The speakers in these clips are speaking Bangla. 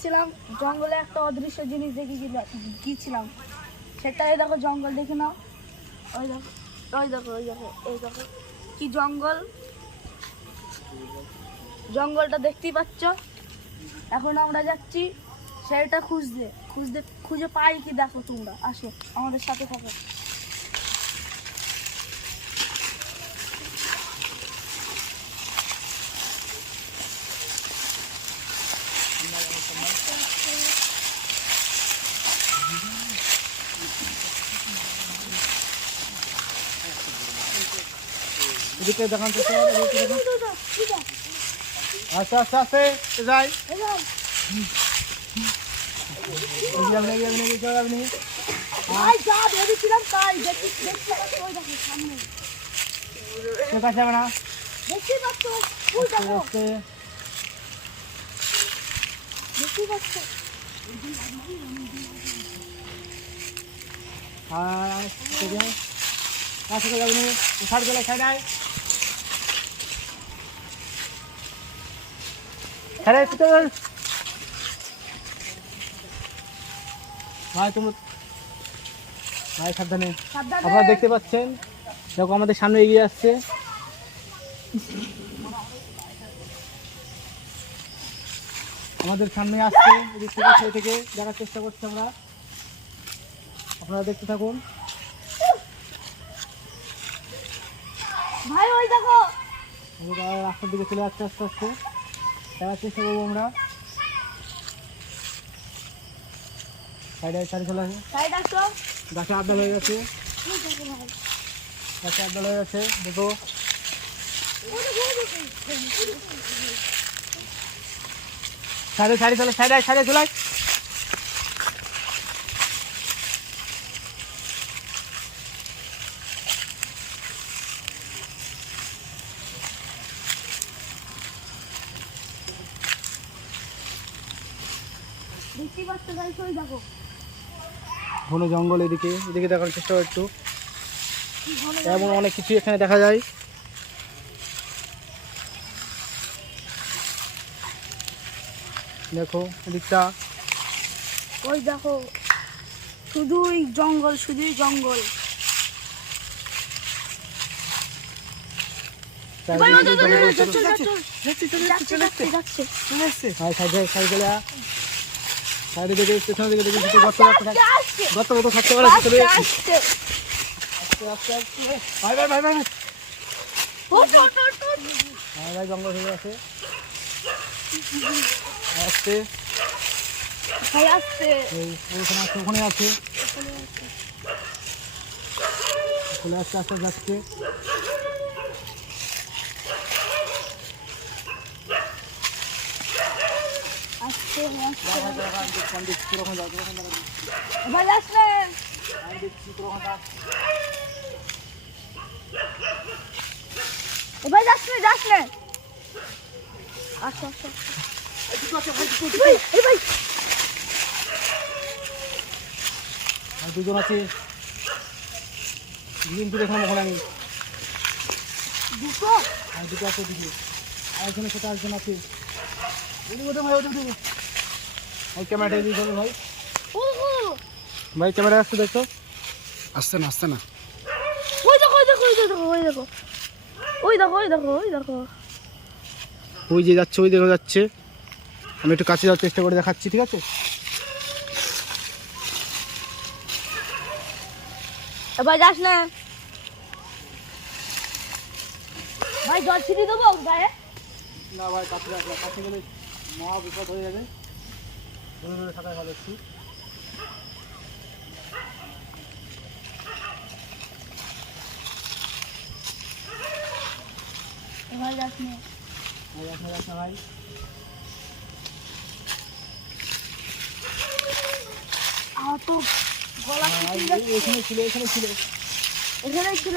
এসেছিলাম জঙ্গলে, একটা অদৃশ্য জিনিস দেখে গিয়েছিলাম। সেটাই দেখো, জঙ্গল দেখে নাও। ওই দেখো, ওই দেখো, ওই দেখো, এই দেখো কি জঙ্গল। জঙ্গলটা দেখতেই পাচ্ছ। এখন আমরা যাচ্ছি সেটা খুঁজে পাই কি দেখো। তোমরা আসো আমাদের সাথে থাকো। এদিকে দেখান তো স্যার, এদিকে দেখান। আচ্ছা আচ্ছা আস্তে যাই। সাবধানে। আপনারা দেখতে পাচ্ছেন দেখো আমাদের সামনে এগিয়ে আসছে। আমাদের সামনে আসছে, এদিক থেকে সেই থেকে দেখার চেষ্টা করছি আমরা। আপনারা দেখতে থাকুন। ভাই ওই দেখো, রাস্তার দিকে চলে যাচ্ছে আস্তে আস্তে। দেখার চেষ্টা করবো আমরা। সাইডে চলে আসে, গাছে আবদাল হয়ে গেছে, গাছে আবদাল হয়ে গেছে। দেখো সাইডে চলে, সাইডে চলে। দেখতে পাচ্ছ গাইস, ওই দেখো ঘন জঙ্গল। এদিকে দেখার চেষ্টা করো একটু। এমন অনেক কিছু এখানে দেখা যায়। দেখো এদিকটা, ওই দেখো, শুধুই জঙ্গল, শুধুই জঙ্গল। সাইডে দিকে স্টেশনের দিকে দেখি গত মতো থাকতে পারে। ভাই জঙ্গল হয়ে আছে। আসছে ওখানে আছে, চলে আসছে, আস্তে যাচ্ছে। দুজন আছে, কিন্তু দেখলাম ওখানে আমি দুটো আছে, দিদি আরেকজনের সাথে আরেকজন আছে। ক্যামেরাটা দিয়ে যাবে ভাই, ক্যামেরা আসছে, দেখো আসছে না। ওই দেখো, ওই দেখো, ওই দেখো, ওই দেখো, ওই দেখো, ওই দেখো, ওই দেখো, ওই যে যাচ্ছে, ওই দেখো যাচ্ছে। আমি একটু কাছে যাওয়ার চেষ্টা করে দেখাচ্ছি, ঠিক আছে? এবার যাস না ভাই, জল ছিটিয়ে দেবো গায়ে। না ভাই, কাছে গেলে মহা বিপদ হয়ে যাবে। থাকায় ভালো একটু। এবার যাস না ভাই। তো গলা এখানে ছিল এখানেই ছিল। এই জায়গাটাই ছিল,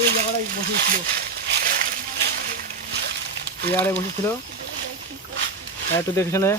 এই জায়গাটাই বসেছিল, এই জায়গায় বসেছিল। একটু দেখে শুনে